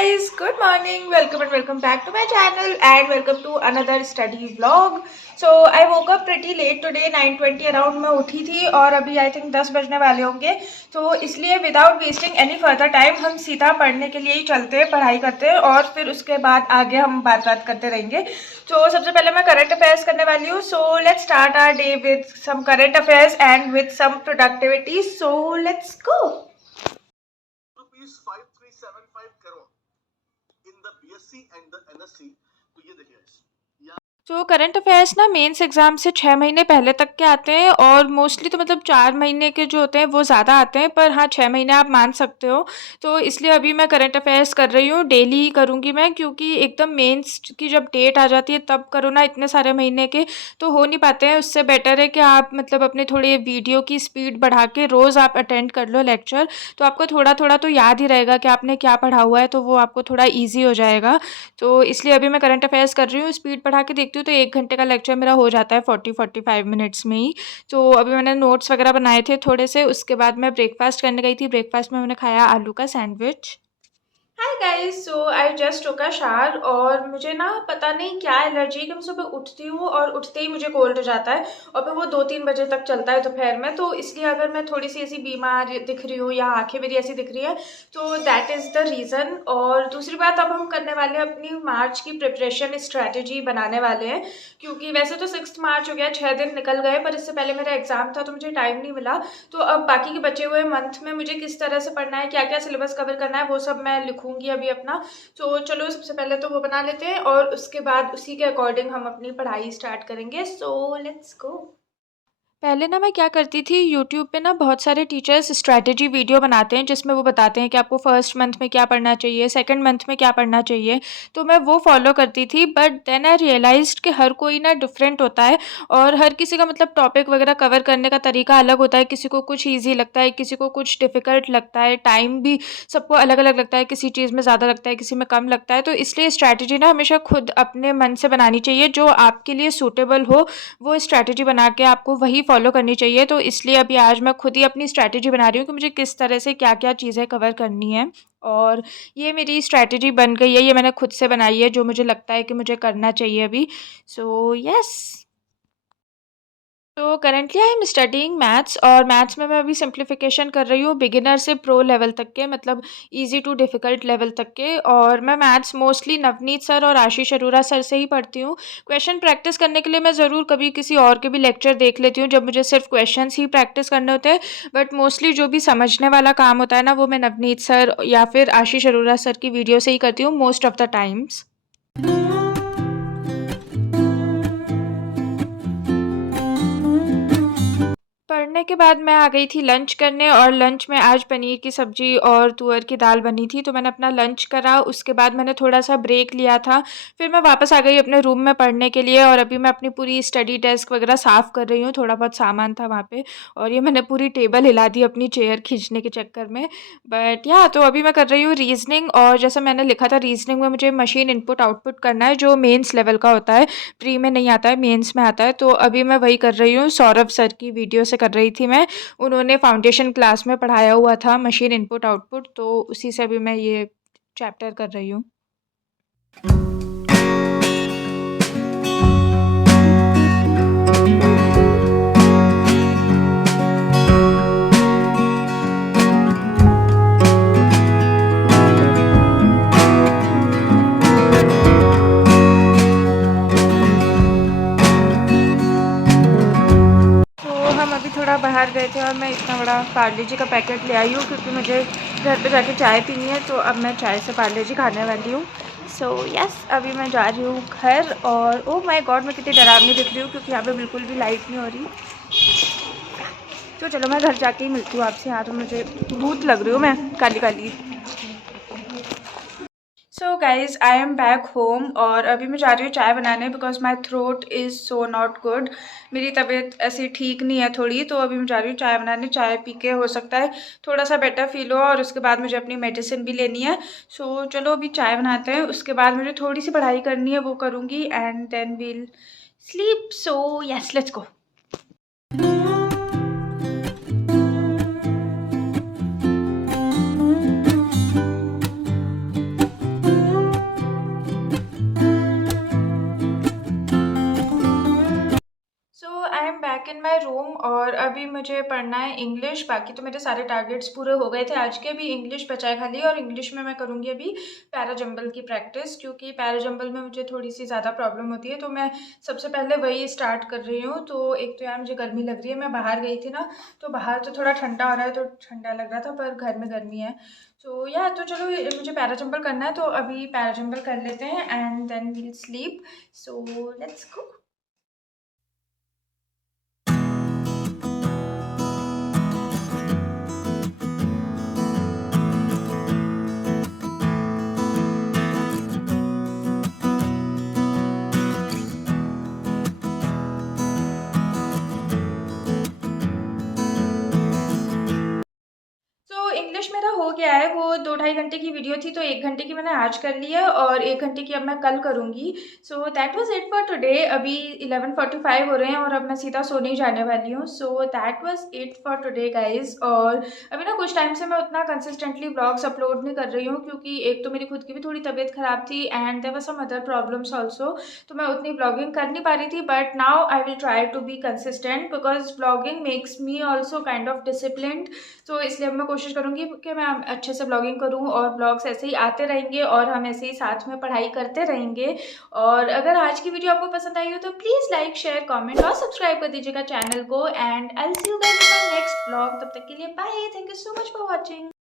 guys, good morning. Welcome and welcome back to my channel and welcome to another study vlog. So I woke up pretty late today, 9:20 around मैं उठी थी और अभी I think 10 बजने वाले होंगे. तो इसलिए without wasting any further time हम सीधा पढ़ने के लिए ही चलते हैं, पढ़ाई करते हैं और फिर उसके बाद आगे हम बात करते रहेंगे. तो सबसे पहले मैं करंट अफेयर्स करने वाली हूँ. So let's start our day with some current affairs and with some productivity. So let's go. ₹5375 crore in the BSc and the NSc. तो ये देखिए तो करंट अफेयर्स ना मेंस एग्ज़ाम से 6 महीने पहले तक के आते हैं और मोस्टली तो मतलब 4 महीने के जो होते हैं वो ज़्यादा आते हैं, पर हाँ 6 महीने आप मान सकते हो. तो इसलिए अभी मैं करंट अफेयर्स कर रही हूँ, डेली ही करूँगी मैं, क्योंकि एकदम मेंस की जब डेट आ जाती है तब करो ना इतने सारे महीने के तो हो नहीं पाते हैं. उससे बेटर है कि आप मतलब अपने थोड़े वीडियो की स्पीड बढ़ा के रोज़ आप अटेंड कर लो लेक्चर, तो आपको थोड़ा थोड़ा तो याद ही रहेगा कि आपने क्या पढ़ा हुआ है, तो वो आपको थोड़ा ईजी हो जाएगा. तो इसलिए अभी मैं करंट अफेयर्स कर रही हूँ, स्पीड बढ़ा के देखती हूँ तो 1 घंटे का लेक्चर मेरा हो जाता है 40-45 मिनट्स में ही. तो अभी मैंने नोट्स वगैरह बनाए थे थोड़े से, उसके बाद मैं ब्रेकफास्ट करने गई थी. ब्रेकफास्ट में मैंने खाया आलू का sandwich. Hi guys, so I just took a shower और मुझे ना पता नहीं क्या एलर्जी कि मैं सुबह उठती हूँ और उठते ही मुझे कोल्ड हो जाता है और फिर वो 2-3 बजे तक चलता है दोपहर में. तो इसलिए अगर मैं थोड़ी सी ऐसी बीमार दिख रही हूँ या आंखें मेरी ऐसी दिख रही है तो दैट इज़ द रीज़न. और दूसरी बात, अब हम करने वाले हैं अपनी मार्च की प्रिपरेशन स्ट्रैटेजी बनाने वाले हैं, क्योंकि वैसे तो 6 मार्च हो गया, 6 दिन निकल गए, पर इससे पहले मेरा एग्ज़ाम था तो मुझे टाइम नहीं मिला. तो अब बाकी के बचे हुए मंथ में मुझे किस तरह से पढ़ना है, क्या क्या सिलेबस कवर करना है, वो सब मैं लिखूंगी अभी अपना. तो चलो सबसे पहले तो वो बना लेते हैं और उसके बाद उसी के अकॉर्डिंग हम अपनी पढ़ाई स्टार्ट करेंगे. सो लेट्स गो. पहले ना मैं क्या करती थी, यूट्यूब पे ना बहुत सारे टीचर्स स्ट्रैटेजी वीडियो बनाते हैं जिसमें वो बताते हैं कि आपको फर्स्ट मंथ में क्या पढ़ना चाहिए, सेकंड मंथ में क्या पढ़ना चाहिए. तो मैं वो फॉलो करती थी, बट देन आई रियलाइज्ड कि हर कोई ना डिफरेंट होता है और हर किसी का मतलब टॉपिक वगैरह कवर करने का तरीका अलग होता है. किसी को कुछ ईजी लगता है, किसी को कुछ डिफ़िकल्ट लगता है, टाइम भी सबको अलग अलग लगता है, किसी चीज़ में ज़्यादा लगता है, किसी में कम लगता है. तो इसलिए स्ट्रैटेजी ना हमेशा खुद अपने मन से बनानी चाहिए, जो आपके लिए सूटेबल हो वो स्ट्रैटेजी बना के आपको वही फॉलो करनी चाहिए. तो इसलिए अभी आज मैं खुद ही अपनी स्ट्रैटेजी बना रही हूँ कि मुझे किस तरह से क्या-क्या चीज़ें कवर करनी है. और ये मेरी स्ट्रैटेजी बन गई है, ये मैंने खुद से बनाई है, जो मुझे लगता है कि मुझे करना चाहिए अभी. So yes. तो currently I am studying maths और मैथ्स में मैं अभी सिंप्लीफिकेशन कर रही हूँ, बिगिनर से प्रो लेवल तक के, मतलब इजी टू डिफ़िकल्ट लेवल तक के. और मैं मैथ्स मोस्टली नवनीत सर और आशीष अरोरा सर से ही पढ़ती हूँ. क्वेश्चन प्रैक्टिस करने के लिए मैं ज़रूर कभी किसी और के भी लेक्चर देख लेती हूँ जब मुझे सिर्फ क्वेश्चंस ही प्रैक्टिस करने होते हैं, बट मोस्टली जो भी समझने वाला काम होता है ना, वो मैं नवनीत सर या फिर आशीष अरोरा सर की वीडियो से ही करती हूँ मोस्ट ऑफ द टाइम्स. पढ़ने के बाद मैं आ गई थी लंच करने और लंच में आज पनीर की सब्ज़ी और तुअर की दाल बनी थी. तो मैंने अपना लंच करा, उसके बाद मैंने थोड़ा-सा ब्रेक लिया था. फिर मैं वापस आ गई अपने रूम में पढ़ने के लिए और अभी मैं अपनी पूरी स्टडी डेस्क वगैरह साफ़ कर रही हूँ. थोड़ा बहुत सामान था वहाँ पे और ये मैंने पूरी टेबल हिला दी अपनी चेयर खींचने के चक्कर में. बट या तो अभी मैं कर रही हूँ रीज़निंग और जैसा मैंने लिखा था रीज़निंग में मुझे मशीन इनपुट आउटपुट करना है, जो मेंस लेवल का होता है. प्री में नहीं आता है, मेंस में आता है. तो अभी मैं वही कर रही हूँ, सौरभ सर की वीडियो से कर रही थी मैं. उन्होंने फाउंडेशन क्लास में पढ़ाया हुआ था मशीन इनपुट आउटपुट, तो उसी से अभी मैं ये चैप्टर कर रही हूँ. हम अभी थोड़ा बाहर गए थे और मैं इतना बड़ा पार्ले जी का पैकेट ले आई हूँ क्योंकि मुझे घर पे जाके चाय पीनी है. तो अब मैं चाय से पार्ले जी खाने वाली हूँ. सो यस, अभी मैं जा रही हूँ घर और ओह माय गॉड मैं कितनी डरावनी दिख रही हूँ क्योंकि यहाँ पे बिल्कुल भी लाइट नहीं हो रही. तो चलो मैं घर जाके ही मिलती हूँ आपसे. यहाँ तो मुझे भूत लग रही हूँ मैं, काली काली. So guys, I am back home और अभी मैं जा रही हूँ चाय बनाने because my throat is so not good. मेरी तबीयत ऐसी ठीक नहीं है थोड़ी, तो अभी मैं जा रही हूँ चाय बनाने. चाय पी के हो सकता है थोड़ा सा बेटर फील हो और उसके बाद मुझे अपनी मेडिसिन भी लेनी है. सो चलो अभी चाय बनाते हैं, उसके बाद मुझे थोड़ी सी पढ़ाई करनी है, वो करूँगी and then we'll sleep. So yes, let's go. मुझे पढ़ना है इंग्लिश। बाकी तो मेरे सारे टारगेट्स पूरे हो गए थे आज के, भी इंग्लिश बचा है खाली। और इंग्लिश में मैं करूँगी अभी पैराजंबल की प्रैक्टिस, क्योंकि पैराजंबल में मुझे थोड़ी सी ज़्यादा प्रॉब्लम होती है, तो मैं सबसे पहले वही स्टार्ट कर रही हूँ। तो एक तो यार मुझे गर्मी लग रही है, मैं बाहर गई थी ना, तो बाहर तो थोड़ा ठंडा हो रहा है तो ठंडा लग रहा था, पर घर में गर्मी है। तो या तो चलो मुझे पैराजंबल करना है, तो अभी पैराजंबल कर लेते हैं and then we'll sleep. So let's go. तो इंग्लिश मेरा हो गया है, वो 2-2.5 घंटे की वीडियो थी, तो 1 घंटे की मैंने आज कर ली है और 1 घंटे की अब मैं कल करूँगी। So that was it for today. अभी 11:45 हो रहे हैं और अब मैं सीधा सोने ही जाने वाली हूँ। So that was it for today guys. और अभी ना कुछ टाइम से मैं उतना कंसिस्टेंटली ब्लॉग्स अपलोड नहीं कर रही हूँ, क्योंकि एक तो मेरी खुद की भी थोड़ी तबीयत ख़राब थी and there were some other problems also, तो मैं उतनी ब्लॉगिंग कर नहीं पा रही थी। But now I will try to be consistent because blogging makes me also kind of disciplined. तो इसलिए अब मैं कोशिश करूँगी कि मैं अच्छे से ब्लॉगिंग करूँ और ब्लॉग्स ऐसे ही आते रहेंगे और हम ऐसे ही साथ में पढ़ाई करते रहेंगे। और अगर आज की वीडियो आपको पसंद आई हो तो प्लीज़ लाइक, शेयर, कमेंट और सब्सक्राइब कर दीजिएगा चैनल को। And I will see you guys in my next blog. तब तक के लिए bye, thank you so much for watching.